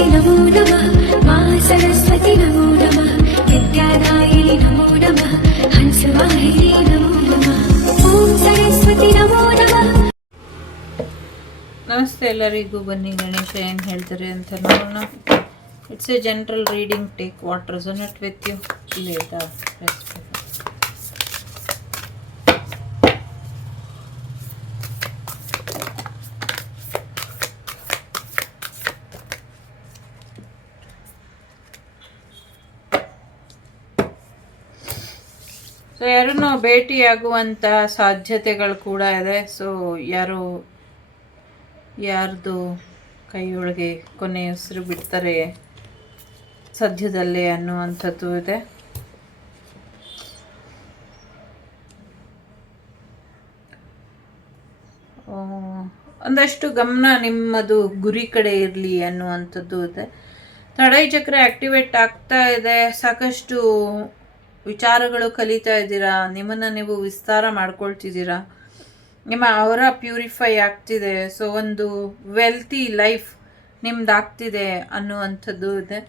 सरस्वती नमो नमः मा सरस्वती नमो नमः विद्यादायिनी नमो नमः हंसवाहिनी नमो नमः ओम सरस्वती नमो नमः. ನಮಸ್ತೆ ಎಲ್ಲರಿಗೂ. ಬನ್ನಿ ಗಣೇಶ ಏನು ಹೇಳ್ತಾರೆ ಅಂತ ನೋಡೋಣ. It's a general reading. Take what resonate with you. Later so ಯಾರನ್ನು ಭೇಟಿಯಾಗುವಂಥ ಸಾಧ್ಯತೆಗಳು ಕೂಡ ಇದೆ. ಸೊ ಯಾರ್ದು ಕೈಯೊಳಗೆ ಕೊನೆ ಹೆಸರು ಬಿಡ್ತಾರೆ ಸದ್ಯದಲ್ಲೇ ಅನ್ನುವಂಥದ್ದು ಇದೆ. ಒಂದಷ್ಟು ಗಮನ ನಿಮ್ಮದು ಗುರಿ ಕಡೆ ಇರಲಿ ಅನ್ನುವಂಥದ್ದು ಇದೆ. ತಡೈ ಚಕ್ರ ಆಕ್ಟಿವೇಟ್ ಆಗ್ತಾ ಇದೆ. ಸಾಕಷ್ಟು ವಿಚಾರಗಳು ಕಲಿತಾ ಇದ್ದೀರಾ. ನಿಮ್ಮನ್ನು ನೀವು ವಿಸ್ತಾರ ಮಾಡ್ಕೊಳ್ತಿದ್ದೀರಾ. ನಿಮ್ಮ ಅವರ ಪ್ಯೂರಿಫೈ ಆಗ್ತಿದೆ. ಸೊ ಒಂದು ವೆಲ್ತಿ ಲೈಫ್ ನಿಮ್ದಾಗ್ತಿದೆ ಅನ್ನುವಂಥದ್ದು ಇದೆ.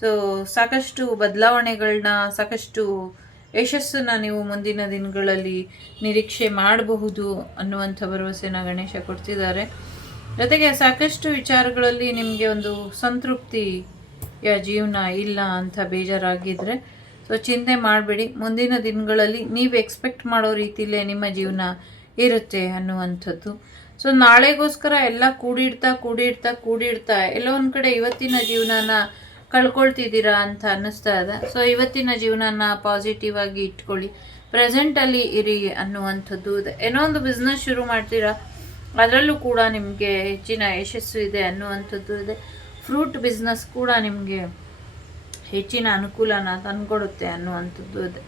ಸೊ ಸಾಕಷ್ಟು ಬದಲಾವಣೆಗಳನ್ನ, ಸಾಕಷ್ಟು ಯಶಸ್ಸನ್ನು ನೀವು ಮುಂದಿನ ದಿನಗಳಲ್ಲಿ ನಿರೀಕ್ಷೆ ಮಾಡಬಹುದು ಅನ್ನುವಂಥ ಭರವಸೆನ ಗಣೇಶ ಕೊಡ್ತಿದ್ದಾರೆ. ಜೊತೆಗೆ ಸಾಕಷ್ಟು ವಿಚಾರಗಳಲ್ಲಿ ನಿಮಗೆ ಒಂದು ಸಂತೃಪ್ತಿಯ ಜೀವನ ಇಲ್ಲ ಅಂತ ಬೇಜಾರಾಗಿದ್ದರೆ ಸೊ ಚಿಂತೆ ಮಾಡಬೇಡಿ. ಮುಂದಿನ ದಿನಗಳಲ್ಲಿ ನೀವು ಎಕ್ಸ್ಪೆಕ್ಟ್ ಮಾಡೋ ರೀತಿಯಲ್ಲೇ ನಿಮ್ಮ ಜೀವನ ಇರುತ್ತೆ ಅನ್ನುವಂಥದ್ದು. ಸೊ ನಾಳೆಗೋಸ್ಕರ ಎಲ್ಲ ಕೂಡಿಡ್ತಾ ಎಲ್ಲೋ ಒಂದು ಕಡೆ ಇವತ್ತಿನ ಜೀವನನ ಕಳ್ಕೊಳ್ತಿದ್ದೀರಾ ಅಂತ ಅನ್ನಿಸ್ತಾ ಇದೆ. ಸೊ ಇವತ್ತಿನ ಜೀವನನ ಪಾಸಿಟಿವ್ ಆಗಿ ಇಟ್ಕೊಳ್ಳಿ, ಪ್ರೆಸೆಂಟಲ್ಲಿ ಇರಿ ಅನ್ನುವಂಥದ್ದು ಇದೆ. ಏನೋ ಒಂದು ಬಿಸ್ನೆಸ್ ಶುರು ಮಾಡ್ತೀರಾ, ಅದರಲ್ಲೂ ಕೂಡ ನಿಮಗೆ ಹೆಚ್ಚಿನ ಯಶಸ್ಸು ಇದೆ ಅನ್ನುವಂಥದ್ದು ಇದೆ. ಫ್ರೂಟ್ ಬಿಸ್ನೆಸ್ ಕೂಡ ನಿಮಗೆ ಹೆಚ್ಚಿನ ಅನುಕೂಲನ ತಂದುಕೊಡುತ್ತೆ ಅನ್ನುವಂಥದ್ದು ಇದೆ.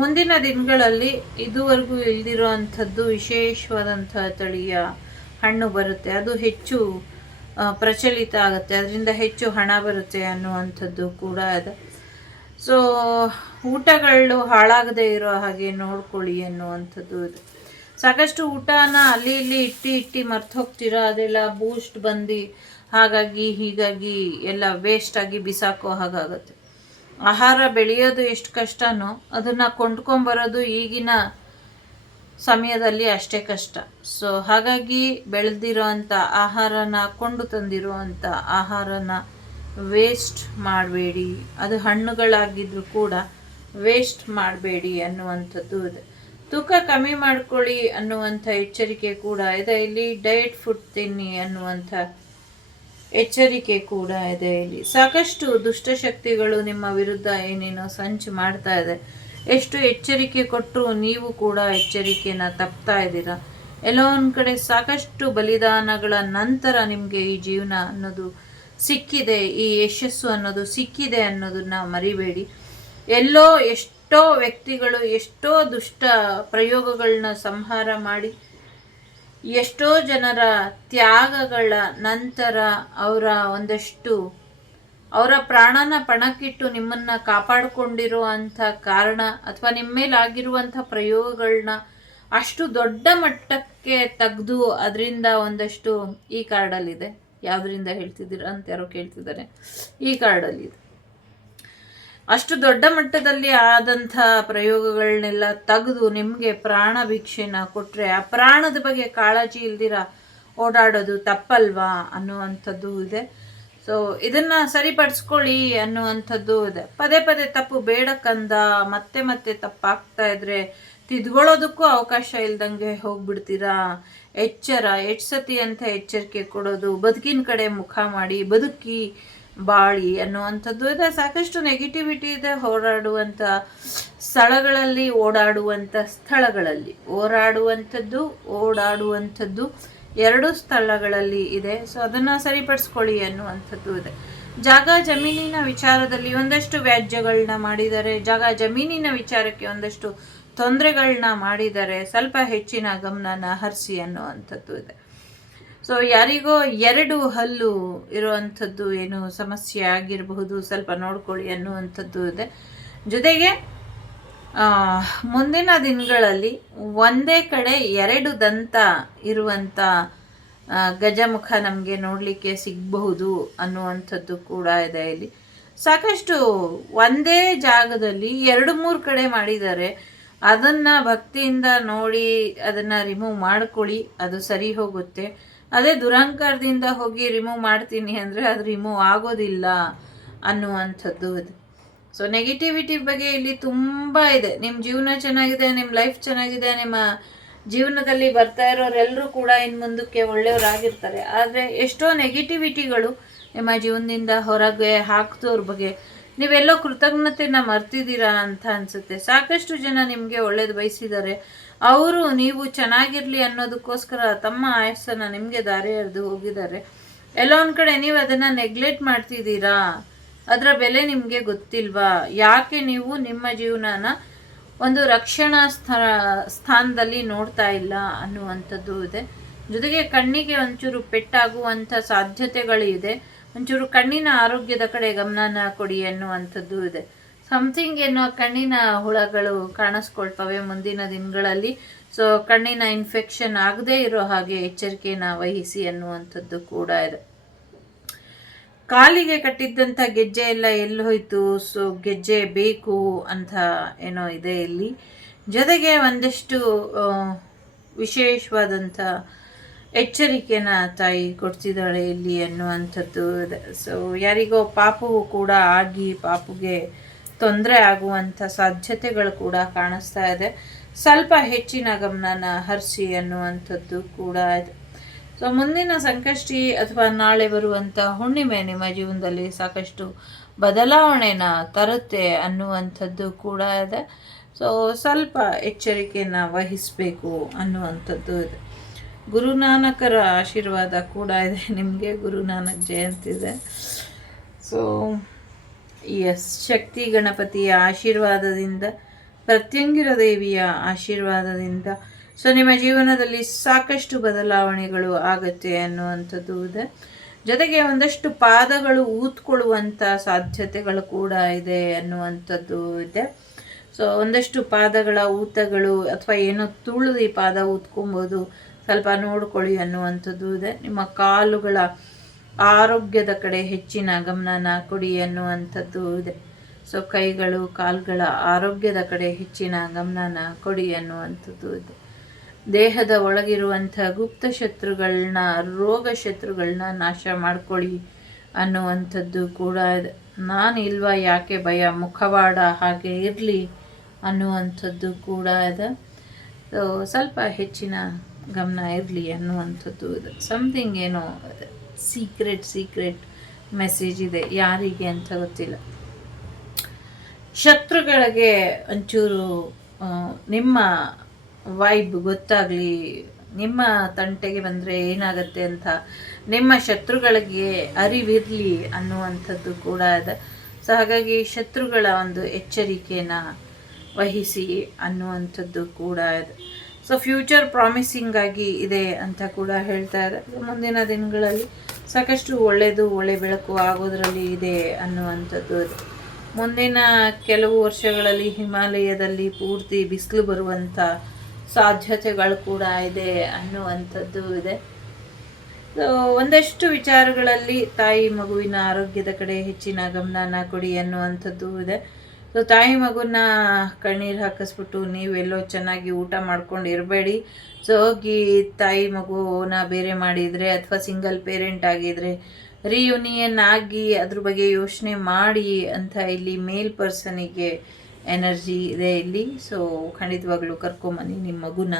ಮುಂದಿನ ದಿನಗಳಲ್ಲಿ ಇದುವರೆಗೂ ಇಲ್ದಿರೋ ಅಂಥದ್ದು ವಿಶೇಷವಾದಂಥ ತಳಿಯ ಹಣ್ಣು ಬರುತ್ತೆ. ಅದು ಹೆಚ್ಚು ಪ್ರಚಲಿತ ಆಗುತ್ತೆ, ಅದರಿಂದ ಹೆಚ್ಚು ಹಣ ಬರುತ್ತೆ ಅನ್ನುವಂಥದ್ದು ಕೂಡ ಇದೆ. ಸೊ ಊಟಗಳು ಹಾಳಾಗದೇ ಇರೋ ಹಾಗೆ ನೋಡ್ಕೊಳ್ಳಿ ಅನ್ನುವಂಥದ್ದು ಇದೆ. ಸಾಕಷ್ಟು ಊಟನ ಅಲ್ಲಿ ಇಲ್ಲಿ ಇಟ್ಟು ಮರ್ತು ಹೋಗ್ತೀರಾ. ಅದೆಲ್ಲ ಬೂಸ್ಟ್ ಬಂದು ಹಾಗಾಗಿ ಹೀಗಾಗಿ ಎಲ್ಲ ವೇಸ್ಟಾಗಿ ಬಿಸಾಕೋ ಹಾಗಾಗುತ್ತೆ. ಆಹಾರ ಬೆಳೆಯೋದು ಎಷ್ಟು ಕಷ್ಟನೋ ಅದನ್ನು ಕೊಂಡ್ಕೊಂಬರೋದು ಈಗಿನ ಸಮಯದಲ್ಲಿ ಅಷ್ಟೇ ಕಷ್ಟ. ಸೊ ಹಾಗಾಗಿ ಬೆಳೆದಿರೋ ಅಂಥ ಆಹಾರನ, ಕೊಂಡು ತಂದಿರೋ ಅಂಥ ಆಹಾರನ ವೇಸ್ಟ್ ಮಾಡಬೇಡಿ. ಅದು ಹಣ್ಣುಗಳಾಗಿದ್ರೂ ಕೂಡ ವೇಸ್ಟ್ ಮಾಡಬೇಡಿ ಅನ್ನುವಂಥದ್ದು ಇದೆ. ತೂಕ ಕಮ್ಮಿ ಮಾಡ್ಕೊಳ್ಳಿ ಅನ್ನುವಂಥ ಎಚ್ಚರಿಕೆ ಕೂಡ ಇದೆ. ಇಲ್ಲಿ ಡಯಟ್ ಫುಡ್ ತಿನ್ನಿ ಅನ್ನುವಂಥ ಎಚ್ಚರಿಕೆ ಕೂಡ ಇದೆ. ಇಲ್ಲಿ ಸಾಕಷ್ಟು ದುಷ್ಟಶಕ್ತಿಗಳು ನಿಮ್ಮ ವಿರುದ್ಧ ಏನೇನೋ ಸಂಚು ಮಾಡ್ತಾ ಇದೆ. ಎಷ್ಟು ಎಚ್ಚರಿಕೆ ಕೊಟ್ಟರು ನೀವು ಕೂಡ ಎಚ್ಚರಿಕೆನ ತಪ್ತಾ ಇದ್ದೀರಾ. ಎಲ್ಲೋ ಒಂದು ಕಡೆ ಸಾಕಷ್ಟು ಬಲಿದಾನಗಳ ನಂತರ ನಿಮಗೆ ಈ ಜೀವನ ಅನ್ನೋದು ಸಿಕ್ಕಿದೆ, ಈ ಯಶಸ್ಸು ಅನ್ನೋದು ಸಿಕ್ಕಿದೆ ಅನ್ನೋದನ್ನ ಮರಿಬೇಡಿ. ಎಲ್ಲೋ ಎಷ್ಟೋ ವ್ಯಕ್ತಿಗಳು ಎಷ್ಟೋ ದುಷ್ಟ ಪ್ರಯೋಗಗಳನ್ನ ಸಂಹಾರ ಮಾಡಿ, ಎಷ್ಟೋ ಜನರ ತ್ಯಾಗಗಳ ನಂತರ ಅವರ ಪ್ರಾಣನ ಪಣಕ್ಕಿಟ್ಟು ನಿಮ್ಮನ್ನು ಕಾಪಾಡಿಕೊಂಡಿರೋ ಅಂಥ ಕಾರಣ ಅಥವಾ ನಿಮ್ಮ ಮೇಲೆ ಆಗಿರುವಂಥ ಪ್ರಯೋಗಗಳನ್ನ ಅಷ್ಟು ದೊಡ್ಡ ಮಟ್ಟಕ್ಕೆ ತೆಗೆದು ಅದರಿಂದ ಒಂದಷ್ಟು ಈ ಕಾರ್ಡಲ್ಲಿದೆ. ಯಾವುದರಿಂದ ಹೇಳ್ತಿದ್ದೀರಾ ಅಂತ ಯಾರೋ ಕೇಳ್ತಿದ್ದಾರೆ. ಈ ಕಾರ್ಡಲ್ಲಿದೆ. ಅಷ್ಟು ದೊಡ್ಡ ಮಟ್ಟದಲ್ಲಿ ಆದಂಥ ಪ್ರಯೋಗಗಳನ್ನೆಲ್ಲ ತೆಗೆದು ನಿಮಗೆ ಪ್ರಾಣ ಭಿಕ್ಷೆನ ಕೊಟ್ಟರೆ ಆ ಪ್ರಾಣದ ಬಗ್ಗೆ ಕಾಳಜಿ ಇಲ್ದಿರ ಓಡಾಡೋದು ತಪ್ಪಲ್ವಾ ಅನ್ನುವಂಥದ್ದು ಇದೆ. ಸೊ ಇದನ್ನು ಸರಿಪಡಿಸ್ಕೊಳ್ಳಿ ಅನ್ನುವಂಥದ್ದು ಇದೆ. ಪದೇ ತಪ್ಪು ಬೇಡ ಕಂದ, ಮತ್ತೆ ತಪ್ಪಾಗ್ತಾ ಇದ್ರೆ ತಿದ್ಕೊಳ್ಳೋದಕ್ಕೂ ಅವಕಾಶ ಇಲ್ದಂಗೆ ಹೋಗ್ಬಿಡ್ತೀರಾ. ಎಚ್ಚರ, ಎಷ್ಟು ಸತಿ ಅಂತ ಎಚ್ಚರಿಕೆ ಕೊಡೋದು, ಬದುಕಿನ ಕಡೆ ಮುಖ ಮಾಡಿ ಬದುಕಿ ಬಾಳಿ ಅನ್ನುವಂಥದ್ದು ಇದೆ. ಸಾಕಷ್ಟು ನೆಗೆಟಿವಿಟಿ ಇದೆ. ಓಡಾಡುವಂಥ ಓಡಾಡುವಂಥದ್ದು ಎರಡು ಸ್ಥಳಗಳಲ್ಲಿ ಇದೆ. ಸೊ ಅದನ್ನು ಸರಿಪಡಿಸ್ಕೊಳ್ಳಿ ಅನ್ನುವಂಥದ್ದು ಇದೆ. ಜಾಗ ಜಮೀನಿನ ವಿಚಾರದಲ್ಲಿ ಒಂದಷ್ಟು ವ್ಯಾಜ್ಯಗಳನ್ನ ಮಾಡಿದ್ದಾರೆ. ಜಾಗ ಜಮೀನಿನ ವಿಚಾರಕ್ಕೆ ಒಂದಷ್ಟು ತೊಂದರೆಗಳನ್ನ ಮಾಡಿದ್ದಾರೆ. ಸ್ವಲ್ಪ ಹೆಚ್ಚಿನ ಗಮನನ ಹರಿಸಿ ಅನ್ನುವಂಥದ್ದು ಇದೆ. ಸೊ ಯಾರಿಗೋ 2 ಹಲ್ಲು ಇರುವಂಥದ್ದು ಏನು ಸಮಸ್ಯೆ ಆಗಿರಬಹುದು, ಸ್ವಲ್ಪ ನೋಡ್ಕೊಳ್ಳಿ ಅನ್ನುವಂಥದ್ದು ಇದೆ. ಜೊತೆಗೆ ಮುಂದಿನ ದಿನಗಳಲ್ಲಿ ಒಂದೇ ಕಡೆ 2 ದಂತ ಇರುವಂಥ ಗಜಮುಖ ನಮಗೆ ನೋಡಲಿಕ್ಕೆ ಸಿಗಬಹುದು ಅನ್ನುವಂಥದ್ದು ಕೂಡ ಇದೆ. ಇಲ್ಲಿ ಸಾಕಷ್ಟು ಒಂದೇ ಜಾಗದಲ್ಲಿ 2-3 ಕಡೆ ಮಾಡಿದ್ದಾರೆ. ಅದನ್ನು ಭಕ್ತಿಯಿಂದ ನೋಡಿ ಅದನ್ನು ರಿಮೂವ್ ಮಾಡ್ಕೊಳ್ಳಿ, ಅದು ಸರಿ ಹೋಗುತ್ತೆ. ಅದೇ ದುರಹಂಕಾರದಿಂದ ಹೋಗಿ ರಿಮೂವ್ ಮಾಡ್ತೀನಿ ಅಂದರೆ ಅದು ರಿಮೂವ್ ಆಗೋದಿಲ್ಲ ಅನ್ನುವಂಥದ್ದು ಇದೆ. ಸೊ ನೆಗೆಟಿವಿಟಿ ಬಗ್ಗೆ ಇಲ್ಲಿ ತುಂಬ ಇದೆ. ನಿಮ್ಮ ಜೀವನ ಚೆನ್ನಾಗಿದೆ, ನಿಮ್ಮ ಲೈಫ್ ಚೆನ್ನಾಗಿದೆ, ನಿಮ್ಮ ಜೀವನದಲ್ಲಿ ಬರ್ತಾ ಇರೋರೆಲ್ಲರೂ ಕೂಡ ಇನ್ನು ಮುಂದಕ್ಕೆ ಒಳ್ಳೆಯವರಾಗಿರ್ತಾರೆ. ಆದರೆ ಎಷ್ಟೋ ನೆಗೆಟಿವಿಟಿಗಳು ನಿಮ್ಮ ಜೀವನದಿಂದ ಹೊರಗೆ ಹಾಕ್ದವ್ರ ಬಗ್ಗೆ ನೀವೆಲ್ಲೋ ಕೃತಜ್ಞತೆನ ಮರ್ತಿದ್ದೀರಾ ಅಂತ ಅನಿಸುತ್ತೆ. ಸಾಕಷ್ಟು ಜನ ನಿಮಗೆ ಒಳ್ಳೇದು ಬಯಸಿದ್ದಾರೆ. ಅವರು ನೀವು ಚೆನ್ನಾಗಿರಲಿ ಅನ್ನೋದಕ್ಕೋಸ್ಕರ ತಮ್ಮ ಆಯಸ್ಸನ್ನು ನಿಮಗೆ ದಾರಿ ಎರೆದು ಹೋಗಿದ್ದಾರೆ. ಎಲ್ಲೋ ಒಂದು ಕಡೆ ನೀವು ಅದನ್ನು ನೆಗ್ಲೆಕ್ಟ್ ಮಾಡ್ತಿದ್ದೀರಾ. ಅದರ ಬೆಲೆ ನಿಮಗೆ ಗೊತ್ತಿಲ್ವಾ? ಯಾಕೆ ನೀವು ನಿಮ್ಮ ಜೀವನನ ಒಂದು ರಕ್ಷಣಾ ಸ್ಥಾನದಲ್ಲಿ ನೋಡ್ತಾ ಇಲ್ಲ ಅನ್ನುವಂಥದ್ದು ಇದೆ. ಜೊತೆಗೆ ಕಣ್ಣಿಗೆ ಒಂಚೂರು ಪೆಟ್ಟಾಗುವಂಥ ಸಾಧ್ಯತೆಗಳಿದೆ. ಒಂಚೂರು ಕಣ್ಣಿನ ಆರೋಗ್ಯದ ಕಡೆ ಗಮನನ ಕೊಡಿ ಅನ್ನುವಂಥದ್ದು ಇದೆ. ಸಮಥಿಂಗ್ ಏನೋ ಕಣ್ಣಿನ ಹುಳಗಳು ಕಾಣಿಸ್ಕೊಳ್ತವೆ ಮುಂದಿನ ದಿನಗಳಲ್ಲಿ. ಸೊ ಕಣ್ಣಿನ ಇನ್ಫೆಕ್ಷನ್ ಆಗದೇ ಇರೋ ಹಾಗೆ ಎಚ್ಚರಿಕೆನ ವಹಿಸಿ ಅನ್ನುವಂಥದ್ದು ಕೂಡ ಇದೆ. ಕಾಲಿಗೆ ಕಟ್ಟಿದ್ದಂಥ ಗೆಜ್ಜೆ ಎಲ್ಲ ಎಲ್ಲಿ ಹೋಯ್ತು? ಸೊ ಗೆಜ್ಜೆ ಬೇಕು ಅಂತ ಏನೋ ಇದೆ ಇಲ್ಲಿ. ಜೊತೆಗೆ ಒಂದಷ್ಟು ವಿಶೇಷವಾದಂಥ ಎಚ್ಚರಿಕೆನ ತಾಯಿ ಕೊಡ್ತಿದ್ದಾಳೆ ಇಲ್ಲಿ ಅನ್ನುವಂಥದ್ದು ಇದೆ. ಸೊ ಯಾರಿಗೋ ಪಾಪು ಕೂಡ ಆಗಿ ಪಾಪುಗೆ ತೊಂದರೆ ಆಗುವಂಥ ಸಾಧ್ಯತೆಗಳು ಕೂಡ ಕಾಣಿಸ್ತಾ ಇದೆ. ಸ್ವಲ್ಪ ಹೆಚ್ಚಿನ ಗಮನನ ಹರಿಸಿ ಅನ್ನುವಂಥದ್ದು ಕೂಡ ಇದೆ. ಸೊ ಮುಂದಿನ ಸಂಕಷ್ಟಿ ಅಥವಾ ನಾಳೆ ಬರುವಂಥ ಹುಣ್ಣಿಮೆ ನಿಮ್ಮ ಜೀವನದಲ್ಲಿ ಸಾಕಷ್ಟು ಬದಲಾವಣೆನ ತರುತ್ತೆ ಅನ್ನುವಂಥದ್ದು ಕೂಡ ಇದೆ. ಸೊ ಸ್ವಲ್ಪ ಎಚ್ಚರಿಕೆಯನ್ನು ವಹಿಸಬೇಕು ಅನ್ನುವಂಥದ್ದು ಇದೆ. ಗುರುನಾನಕರ ಆಶೀರ್ವಾದ ಕೂಡ ಇದೆ ನಿಮಗೆ. ಗುರುನಾನಕ್ ಜಯಂತಿ ಇದೆ. ಸೊ ಶಕ್ತಿ ಗಣಪತಿಯ ಆಶೀರ್ವಾದದಿಂದ, ಪ್ರತ್ಯಂಗಿರ ದೇವಿಯ ಆಶೀರ್ವಾದದಿಂದ ಸೊ ನಿಮ್ಮ ಜೀವನದಲ್ಲಿ ಸಾಕಷ್ಟು ಬದಲಾವಣೆಗಳು ಆಗುತ್ತೆ ಅನ್ನುವಂಥದ್ದು ಇದೆ. ಜೊತೆಗೆ ಒಂದಷ್ಟು ಪಾದಗಳು ಊದ್ಕೊಳ್ಳುವಂಥ ಸಾಧ್ಯತೆಗಳು ಕೂಡ ಇದೆ ಅನ್ನುವಂಥದ್ದು ಇದೆ. ಸೊ ಒಂದಷ್ಟು ಪಾದಗಳ ಊತಗಳು ಅಥವಾ ಏನೋ ತುಳಿದು ಈ ಪಾದ ಊದ್ಕೊಬೋದು, ಸ್ವಲ್ಪ ನೋಡ್ಕೊಳ್ಳಿ ಅನ್ನುವಂಥದ್ದು ಇದೆ. ನಿಮ್ಮ ಕಾಲುಗಳ ಆರೋಗ್ಯದ ಕಡೆ ಹೆಚ್ಚಿನ ಗಮನನ ಕೊಡಿ ಅನ್ನುವಂಥದ್ದು ಇದೆ. ಸೊ ಕೈಗಳು ಕಾಲುಗಳ ಆರೋಗ್ಯದ ಕಡೆ ಹೆಚ್ಚಿನ ಗಮನನ ಕೊಡಿ ಅನ್ನುವಂಥದ್ದು ಇದೆ. ದೇಹದ ಒಳಗಿರುವಂಥ ಗುಪ್ತ ಶತ್ರುಗಳನ್ನ, ರೋಗ ಶತ್ರುಗಳನ್ನ ನಾಶ ಮಾಡ್ಕೊಳ್ಳಿ ಅನ್ನುವಂಥದ್ದು ಕೂಡ ಇದೆ. ನಾನು ಇಲ್ವಾ ಯಾಕೆ ಭಯ, ಮುಖವಾಡ ಹಾಗೆ ಇರಲಿ ಅನ್ನುವಂಥದ್ದು ಕೂಡ ಇದೆ. ಸೊ ಸ್ವಲ್ಪ ಹೆಚ್ಚಿನ ಗಮನ ಇರಲಿ ಅನ್ನುವಂಥದ್ದು ಇದೆ. ಸಮಥಿಂಗ್ ಏನೋ ಸೀಕ್ರೆಟ್ ಮೆಸೇಜ್ ಇದೆ, ಯಾರಿಗೆ ಅಂತ ಗೊತ್ತಿಲ್ಲ. ಶತ್ರುಗಳಿಗೆ ಒಂಚೂರು ನಿಮ್ಮ ವೈಬ್ ಗೊತ್ತಾಗಲಿ, ನಿಮ್ಮ ತಂಟೆಗೆ ಬಂದರೆ ಏನಾಗುತ್ತೆ ಅಂತ ನಿಮ್ಮ ಶತ್ರುಗಳಿಗೆ ಅರಿವಿರಲಿ ಅನ್ನುವಂಥದ್ದು ಕೂಡ ಇದೆ. ಸೊ ಹಾಗಾಗಿ ಶತ್ರುಗಳ ಒಂದು ಎಚ್ಚರಿಕೆನ ವಹಿಸಿ ಅನ್ನುವಂಥದ್ದು ಕೂಡ ಇದೆ. ಸೊ ಫ್ಯೂಚರ್ ಪ್ರಾಮಿಸಿಂಗ್ ಆಗಿ ಇದೆ ಅಂತ ಕೂಡ ಹೇಳ್ತಾ ಇದೆ. ಮುಂದಿನ ದಿನಗಳಲ್ಲಿ ಸಾಕಷ್ಟು ಒಳ್ಳೆ ಬೆಳಕು ಆಗೋದ್ರಲ್ಲಿ ಇದೆ ಅನ್ನುವಂಥದ್ದು ಇದೆ. ಮುಂದಿನ ಕೆಲವು ವರ್ಷಗಳಲ್ಲಿ ಹಿಮಾಲಯದಲ್ಲಿ ಪೂರ್ತಿ ಬಿಸಿಲು ಬರುವಂಥ ಸಾಧ್ಯತೆಗಳು ಕೂಡ ಇದೆ ಅನ್ನುವಂಥದ್ದು ಇದೆ. ಸೊ ಒಂದಷ್ಟು ವಿಚಾರಗಳಲ್ಲಿ ತಾಯಿ ಮಗುವಿನ ಆರೋಗ್ಯದ ಕಡೆ ಹೆಚ್ಚಿನ ಗಮನನ ಕೊಡಿ ಅನ್ನುವಂಥದ್ದು ಇದೆ. ಸೊ ತಾಯಿ ಮಗುನ ಕಣ್ಣೀರು ಹಾಕಿಸ್ಬಿಟ್ಟು ನೀವೆಲ್ಲೋ ಚೆನ್ನಾಗಿ ಊಟ ಮಾಡ್ಕೊಂಡು ಇರಬೇಡಿ. ಸೊ ಹೋಗಿ ತಾಯಿ ಮಗುನ ಬೇರೆ ಮಾಡಿದರೆ ಅಥವಾ ಸಿಂಗಲ್ ಪೇರೆಂಟ್ ಆಗಿದ್ರೆ ರಿಯೂನಿಯನ್ ಆಗಿ ಅದ್ರ ಬಗ್ಗೆ ಯೋಚನೆ ಮಾಡಿ ಅಂತ ಇಲ್ಲಿ ಮೇಲ್ ಪರ್ಸನಿಗೆ ಎನರ್ಜಿ ಇದೆ ಇಲ್ಲಿ. ಸೊ ಖಂಡಿತವಾಗ್ಲೂ ಕರ್ಕೊಂಬನ್ನಿ ನಿಮ್ಮ ಮಗುನ,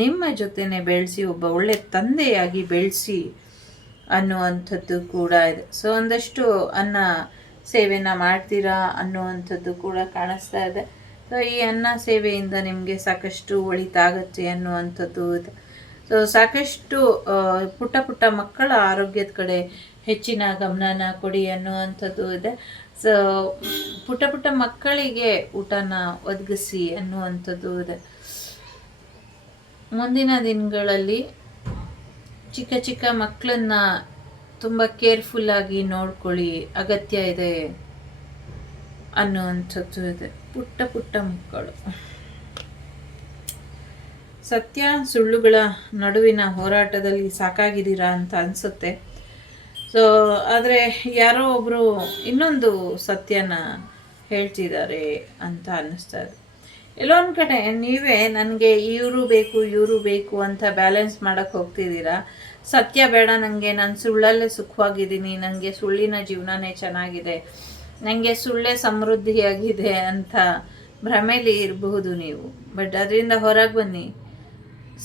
ನಿಮ್ಮ ಜೊತೆನೆ ಬೆಳೆಸಿ, ಒಬ್ಬ ಒಳ್ಳೆ ತಂದೆಯಾಗಿ ಬೆಳೆಸಿ ಅನ್ನುವಂಥದ್ದು ಕೂಡ ಇದೆ. ಸೊ ಒಂದಷ್ಟು ಅನ್ನ ಸೇವೆನ ಮಾಡ್ತೀರಾ ಅನ್ನುವಂಥದ್ದು ಕೂಡ ಕಾಣಿಸ್ತಾ ಇದೆ. ಸೊ ಈ ಅನ್ನ ಸೇವೆಯಿಂದ ನಿಮಗೆ ಸಾಕಷ್ಟು ಒಳಿತಾಗತ್ತೆ ಅನ್ನುವಂಥದ್ದು ಇದೆ. ಸೊ ಸಾಕಷ್ಟು ಪುಟ್ಟ ಮಕ್ಕಳ ಆರೋಗ್ಯದ ಕಡೆ ಹೆಚ್ಚಿನ ಗಮನನ ಕೊಡಿ ಅನ್ನುವಂಥದ್ದು ಇದೆ. ಸೊ ಪುಟ್ಟ ಮಕ್ಕಳಿಗೆ ಊಟನ ಒದಗಿಸಿ ಅನ್ನುವಂಥದ್ದು ಇದೆ. ಮುಂದಿನ ದಿನಗಳಲ್ಲಿ ಚಿಕ್ಕ ಮಕ್ಕಳನ್ನ ತುಂಬ ಕೇರ್ಫುಲ್ಲಾಗಿ ನೋಡ್ಕೊಳ್ಳಿ, ಅಗತ್ಯ ಇದೆ ಅನ್ನುವಂಥದ್ದು ಇದೆ. ಪುಟ್ಟ ಮಕ್ಕಳು. ಸತ್ಯ ಸುಳ್ಳುಗಳ ನಡುವಿನ ಹೋರಾಟದಲ್ಲಿ ಸಾಕಾಗಿದ್ದೀರಾ ಅಂತ ಅನಿಸುತ್ತೆ. ಸೊ ಆದರೆ ಯಾರೋ ಒಬ್ಬರು ಇನ್ನೊಂದು ಸತ್ಯನ ಹೇಳ್ತಿದ್ದಾರೆ ಅಂತ ಅನ್ನಿಸ್ತಾ ಇದೆ. ಎಲ್ಲೋ ಒಂದು ಕಡೆ ನೀವೇ ನನಗೆ ಇವರು ಬೇಕು ಅಂತ ಬ್ಯಾಲೆನ್ಸ್ ಮಾಡೋಕ್ಕೆ ಹೋಗ್ತಿದ್ದೀರಾ. ಸತ್ಯ ಬೇಡ ನನಗೆ, ನಾನು ಸುಳ್ಳಲ್ಲೇ ಸುಖವಾಗಿದ್ದೀನಿ, ನನಗೆ ಸುಳ್ಳಿನ ಜೀವನನೇ ಚೆನ್ನಾಗಿದೆ, ನನಗೆ ಸುಳ್ಳೇ ಸಮೃದ್ಧಿಯಾಗಿದೆ ಅಂತ ಭ್ರಮೆಲಿ ಇರಬಹುದು ನೀವು. ಬಟ್ ಅದರಿಂದ ಹೊರಗೆ ಬನ್ನಿ.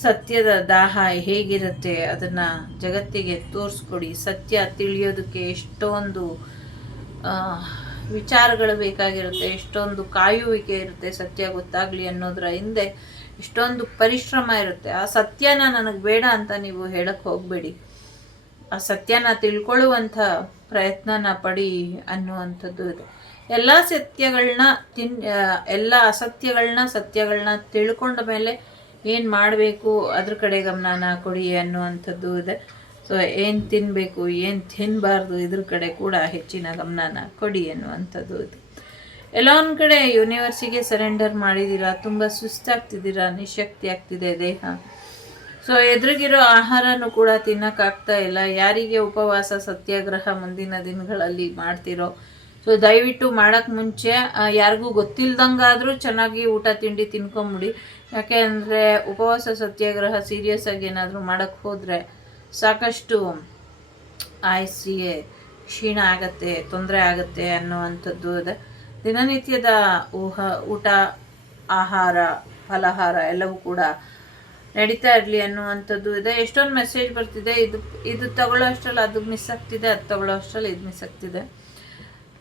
ಸತ್ಯದ ದಾಹ ಹೇಗಿರುತ್ತೆ ಅದನ್ನು ಜಗತ್ತಿಗೆ ತೋರಿಸ್ಕೊಡಿ. ಸತ್ಯ ತಿಳಿಯೋದಕ್ಕೆ ಎಷ್ಟೊಂದು ವಿಚಾರಗಳು ಬೇಕಾಗಿರುತ್ತೆ, ಎಷ್ಟೊಂದು ಕಾಯುವಿಕೆ ಇರುತ್ತೆ. ಸತ್ಯ ಗೊತ್ತಾಗಲಿ ಅನ್ನೋದ್ರ ಹಿಂದೆ ಎಷ್ಟೊಂದು ಪರಿಶ್ರಮ ಇರುತ್ತೆ. ಆ ಸತ್ಯನ ನನಗೆ ಬೇಡ ಅಂತ ನೀವು ಹೇಳಕ್ಕೆ ಹೋಗಬೇಡಿ. ಆ ಸತ್ಯನ ತಿಳ್ಕೊಳ್ಳುವಂಥ ಪ್ರಯತ್ನನ ಪಡಿ ಅನ್ನುವಂಥದ್ದು ಇದೆ. ಎಲ್ಲ ಸತ್ಯಗಳನ್ನ ಎಲ್ಲ ಸತ್ಯಗಳನ್ನ ತಿಳ್ಕೊಂಡ ಮೇಲೆ ಏನು ಮಾಡಬೇಕು ಅದ್ರ ಕಡೆ ಗಮನನ ಕೊಡಿ ಅನ್ನುವಂಥದ್ದು ಇದೆ. ಸೊ ಏನು ತಿನ್ನಬೇಕು ಏನು ತಿನ್ನಬಾರ್ದು ಇದ್ರ ಕಡೆ ಕೂಡ ಹೆಚ್ಚಿನ ಗಮನನ ಕೊಡಿ ಅನ್ನುವಂಥದ್ದು ಇದೆ. ಎಲ್ಲ ಒಂದು ಕಡೆ ಯೂನಿವರ್ಸಿಗೆ ಸರೆಂಡರ್ ಮಾಡಿದ್ದೀರಾ, ತುಂಬ ಸುಸ್ತಾಗ್ತಿದ್ದೀರಾ, ನಿಶಕ್ತಿ ಆಗ್ತಿದೆ ದೇಹ. ಸೊ ಎದುರಿಗಿರೋ ಆಹಾರನೂ ಕೂಡ ತಿನ್ನೋಕ್ಕಾಗ್ತಾ ಇಲ್ಲ. ಯಾರಿಗೆ ಉಪವಾಸ ಸತ್ಯಾಗ್ರಹ ಮುಂದಿನ ದಿನಗಳಲ್ಲಿ ಮಾಡ್ತಿರೋ, ಸೊ ದಯವಿಟ್ಟು ಮಾಡೋಕ್ಕೆ ಮುಂಚೆ ಯಾರಿಗೂ ಗೊತ್ತಿಲ್ದಂಗಾದರೂ ಚೆನ್ನಾಗಿ ಊಟ ತಿಂಡಿ ತಿನ್ಕೊಂಬಿಡಿ. ಯಾಕೆ ಅಂದರೆ ಉಪವಾಸ ಸತ್ಯಾಗ್ರಹ ಸೀರಿಯಸ್ ಆಗಿ ಏನಾದರೂ ಮಾಡೋಕ್ಕೆ ಹೋದರೆ ಸಾಕಷ್ಟು ಆಯಸ್ಸಿಗೆ ಕ್ಷೀಣ ಆಗತ್ತೆ, ತೊಂದರೆ ಆಗುತ್ತೆ ಅನ್ನುವಂಥದ್ದು ಇದೆ. ದಿನನಿತ್ಯದ ಊಟ, ಆಹಾರ, ಫಲಾಹಾರ ಎಲ್ಲವೂ ಕೂಡ ನಡೀತಾ ಇರಲಿ ಅನ್ನುವಂಥದ್ದು ಇದೆ. ಎಷ್ಟೊಂದು ಮೆಸೇಜ್ ಬರ್ತಿದೆ, ಇದು ತಗೊಳ್ಳೋ ಅಷ್ಟರಲ್ಲಿ ಅದು ಮಿಸ್ ಆಗ್ತಿದೆ, ಅದು ತಗೊಳ್ಳೋ ಅಷ್ಟರಲ್ಲಿ ಇದು ಮಿಸ್ ಆಗ್ತಿದೆ.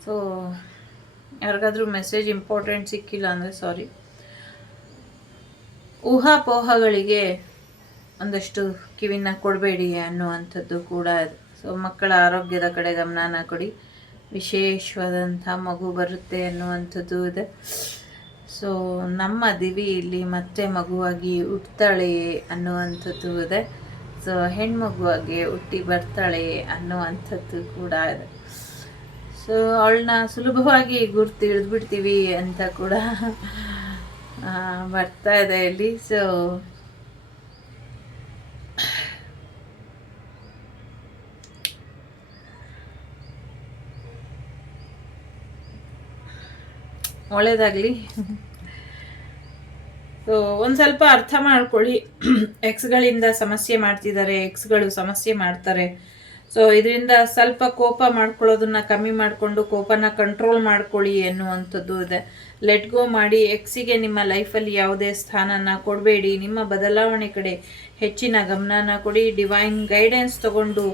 ಸೊ ಯಾರಿಗಾದ್ರೂ ಮೆಸೇಜ್ ಇಂಪಾರ್ಟೆಂಟ್ ಸಿಕ್ಕಿಲ್ಲ ಅಂದರೆ ಸಾರಿ. ಊಹಾಪೋಹಗಳಿಗೆ ಒಂದಷ್ಟು ಕಿವಿನ ಕೊಡಬೇಡಿ ಅನ್ನುವಂಥದ್ದು ಕೂಡ ಇದೆ. ಸೊ ಮಕ್ಕಳ ಆರೋಗ್ಯದ ಕಡೆ ಗಮನನ ಕೊಡಿ. ವಿಶೇಷವಾದಂಥ ಮಗು ಬರುತ್ತೆ ಅನ್ನುವಂಥದ್ದು ಇದೆ. ಸೊ ನಮ್ಮ ದಿವಿ ಇಲ್ಲಿ ಮತ್ತೆ ಮಗುವಾಗಿ ಹುಟ್ಟುತ್ತಾಳೆ ಅನ್ನುವಂಥದ್ದು ಇದೆ. ಸೊ ಹೆಣ್ಮಗುವಾಗಿ ಹುಟ್ಟಿ ಬರ್ತಾಳೆ ಅನ್ನುವಂಥದ್ದು ಕೂಡ ಇದೆ. ಸೊ ಅವಳನ್ನ ಸುಲಭವಾಗಿ ಗುರ್ತು ಹಿಡಿದ್ಬಿಡ್ತೀವಿ ಅಂತ ಕೂಡ ಬರ್ತಾ ಇದೆ ಇಲ್ಲಿ. ಸೊ ಒಳ್ಳೇದಾಗಲಿ. ಸೊ ಒಂದು ಸ್ವಲ್ಪ ಅರ್ಥ ಮಾಡ್ಕೊಳ್ಳಿ. ಎಕ್ಸ್ಗಳಿಂದ ಸಮಸ್ಯೆ ಮಾಡ್ತಿದ್ದಾರೆ, ಎಕ್ಸ್ಗಳು ಸಮಸ್ಯೆ ಮಾಡ್ತಾರೆ. ಸೊ ಇದರಿಂದ ಸ್ವಲ್ಪ ಕೋಪ ಮಾಡ್ಕೊಳ್ಳೋದನ್ನ ಕಮ್ಮಿ ಮಾಡಿಕೊಂಡು ಕೋಪನ ಕಂಟ್ರೋಲ್ ಮಾಡ್ಕೊಳ್ಳಿ ಎನ್ನುವಂಥದ್ದು ಇದೆ. ಲೆಟ್ ಗೋ ಮಾಡಿ. ಎಕ್ಸಿಗೆ ನಿಮ್ಮ ಲೈಫಲ್ಲಿ ಯಾವುದೇ ಸ್ಥಾನನ ಕೊಡಬೇಡಿ. ನಿಮ್ಮ ಬದಲಾವಣೆ ಕಡೆ ಹೆಚ್ಚಿನ ಗಮನನ ಕೊಡಿ. ಡಿವೈನ್ ಗೈಡೆನ್ಸ್ ತಗೊಂಡು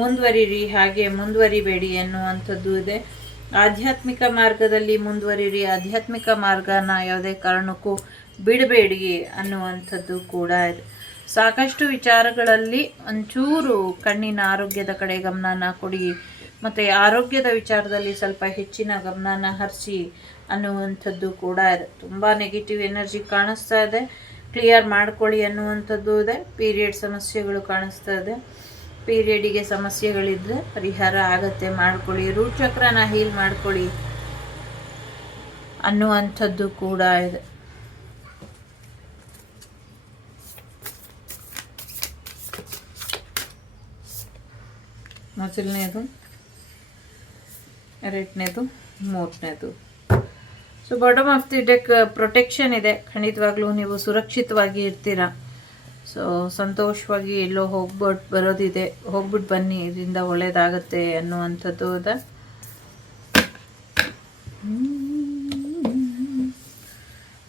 ಮುಂದುವರಿರಿ, ಹಾಗೆ ಮುಂದುವರಿಬೇಡಿ ಎನ್ನುವಂಥದ್ದು ಇದೆ. ಆಧ್ಯಾತ್ಮಿಕ ಮಾರ್ಗದಲ್ಲಿ ಮುಂದುವರಿರಿ. ಆಧ್ಯಾತ್ಮಿಕ ಮಾರ್ಗನ ಯಾವುದೇ ಕಾರಣಕ್ಕೂ ಬಿಡಬೇಡಿ ಅನ್ನುವಂಥದ್ದು ಕೂಡ ಇದೆ. ಸಾಕಷ್ಟು ವಿಚಾರಗಳಲ್ಲಿ ಒಂಚೂರು ಕಣ್ಣಿನ ಆರೋಗ್ಯದ ಕಡೆ ಗಮನನ ಕೊಡಿ, ಮತ್ತು ಆರೋಗ್ಯದ ವಿಚಾರದಲ್ಲಿ ಸ್ವಲ್ಪ ಹೆಚ್ಚಿನ ಗಮನನ ಹರಿಸಿ ಅನ್ನುವಂಥದ್ದು ಕೂಡ ಇದೆ. ತುಂಬ ನೆಗೆಟಿವ್ ಎನರ್ಜಿ ಕಾಣಿಸ್ತಾ ಇದೆ, ಕ್ಲಿಯರ್ ಮಾಡ್ಕೊಳ್ಳಿ ಅನ್ನುವಂಥದ್ದು ಇದೆ. ಪೀರಿಯಡ್ ಸಮಸ್ಯೆಗಳು ಕಾಣಿಸ್ತಾ ಇದೆ, ಪೀರಿಯಡಿಗೆ ಸಮಸ್ಯೆಗಳಿದ್ರೆ ಪರಿಹಾರ ಆಗತ್ತೆ, ಮಾಡ್ಕೊಳ್ಳಿ. ರೂಟ್ ಚಕ್ರನ ಹೀಲ್ ಮಾಡ್ಕೊಳ್ಳಿ ಅನ್ನುವಂಥದ್ದು ಕೂಡ ಇದೆ. ಮೊದಲನೇದು, ಎರಡನೇದು, ಮೂರನೇದು. So bottom of the deck protection ಇದೆ. ಖಂಡಿತವಾಗ್ಲೂ ನೀವು ಸುರಕ್ಷಿತವಾಗಿ ಇರ್ತೀರಾ. ಸೊ ಸಂತೋಷವಾಗಿ ಎಲ್ಲೋ ಬರೋದಿದೆ, ಹೋಗ್ಬಿಟ್ಟು ಬನ್ನಿ, ಇದರಿಂದ ಒಳ್ಳೇದಾಗತ್ತೆ ಅನ್ನುವಂಥದ್ದು ಇದೆ.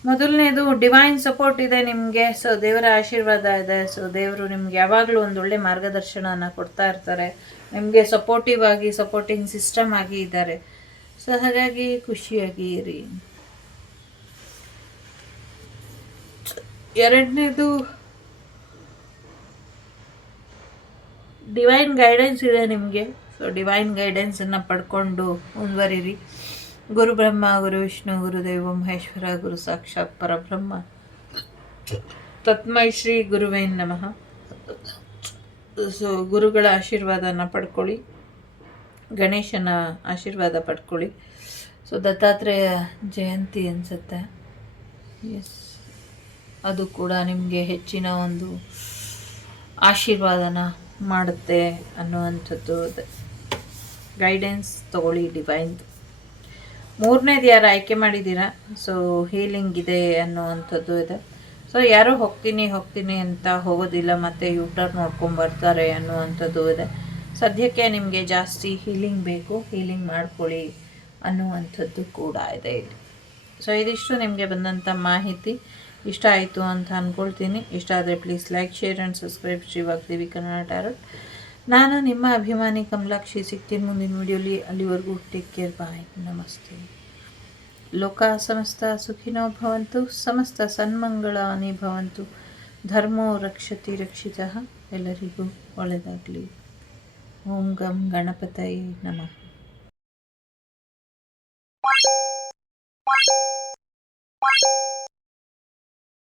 ಮೊದಲನೇದು ಡಿವೈನ್ ಸಪೋರ್ಟ್ ಇದೆ ನಿಮಗೆ. ಸೊ ದೇವರ ಆಶೀರ್ವಾದ ಇದೆ. ಸೊ ದೇವರು ನಿಮ್ಗೆ ಯಾವಾಗಲೂ ಒಂದೊಳ್ಳೆ ಮಾರ್ಗದರ್ಶನನ ಕೊಡ್ತಾ ಇರ್ತಾರೆ. ನಿಮಗೆ ಸಪೋರ್ಟಿವ್ ಆಗಿ, ಸಪೋರ್ಟಿಂಗ್ ಸಿಸ್ಟಮ್ ಆಗಿ ಇದ್ದಾರೆ. ಸೊ ಹಾಗಾಗಿ ಖುಷಿಯಾಗಿ ಇರಿ. ಎರಡನೇದು ಡಿವೈನ್ ಗೈಡೆನ್ಸ್ ಇದೆ ನಿಮಗೆ. ಸೊ ಡಿವೈನ್ ಗೈಡೆನ್ಸನ್ನು ಪಡ್ಕೊಂಡು ಮುಂದುವರಿರಿ. ಗುರು ಬ್ರಹ್ಮ, ಗುರು ವಿಷ್ಣು, ಗುರುದೇವ ಮಹೇಶ್ವರ, ಗುರು ಸಾಕ್ಷಾತ್ ಪರಬ್ರಹ್ಮ, ತತ್ಮೈ ಶ್ರೀ ಗುರುವೇ ನಮಃ. ಸೊ ಗುರುಗಳ ಆಶೀರ್ವಾದನ ಪಡ್ಕೊಳ್ಳಿ, ಗಣೇಶನ ಆಶೀರ್ವಾದ ಪಡ್ಕೊಳ್ಳಿ. ಸೊ ದತ್ತಾತ್ರೇಯ ಜಯಂತಿ ಅನಿಸುತ್ತೆ. ಎಸ್, ಅದು ಕೂಡ ನಿಮಗೆ ಹೆಚ್ಚಿನ ಒಂದು ಆಶೀರ್ವಾದನ ಮಾಡುತ್ತೆ ಅನ್ನುವಂಥದ್ದು ಗೈಡೆನ್ಸ್ ತಗೊಳ್ಳಿ ಡಿವೈನ್ದು. ಮೂರನೇದು ಯಾರು ಆಯ್ಕೆ ಮಾಡಿದ್ದೀರಾ, ಸೊ ಹೀಲಿಂಗ್ ಇದೆ ಅನ್ನುವಂಥದ್ದು ಇದೆ. ಸೊ ಯಾರೋ ಹೋಗ್ತೀನಿ ಅಂತ ಹೋಗೋದಿಲ್ಲ, ಮತ್ತು ಯೂಟರ್ನ್ ನೋಡ್ಕೊಂಡು ಬರ್ತಾರೆ ಅನ್ನುವಂಥದ್ದು ಇದೆ. ಸದ್ಯಕ್ಕೆ ನಿಮಗೆ ಜಾಸ್ತಿ ಹೀಲಿಂಗ್ ಬೇಕು, ಹೀಲಿಂಗ್ ಮಾಡ್ಕೊಳ್ಳಿ ಅನ್ನುವಂಥದ್ದು ಕೂಡ ಇದೆ ಇಲ್ಲಿ. ಸೊ ಇದಿಷ್ಟು ನಿಮಗೆ ಬಂದಂಥ ಮಾಹಿತಿ ಇಷ್ಟ ಆಯಿತು ಅಂತ ಅಂದ್ಕೊಳ್ತೀನಿ. ಇಷ್ಟ ಆದರೆ please like, share and subscribe Shri Vagdevi Kannada tarot. ನಾನು ನಿಮ್ಮ ಅಭಿಮಾನಿ ಕಮಲಾಕ್ಷಿ. ಸಿಗ್ತೀನಿ ಮುಂದಿನ ವಿಡಿಯೋಲಿ. ಅಲ್ಲಿವರೆಗೂ ಟೇಕ್ ಕೇರ್, ಬಾಯ್, ನಮಸ್ತೆ. ಲೋಕ ಸಮಸ್ತ ಸುಖಿನೋ ಭವಂತು, ಸಮಸ್ತ ಸನ್ಮಂಗಳಾನಿ ಭವಂತು, ಧರ್ಮೋ ರಕ್ಷತಿ ರಕ್ಷಿತಃ. ಎಲ್ಲರಿಗೂ ಒಳ್ಳೆಯದಾಗಲಿ. ಓಂ ಗಂ ಗಣಪತಯೇ ನಮಃ.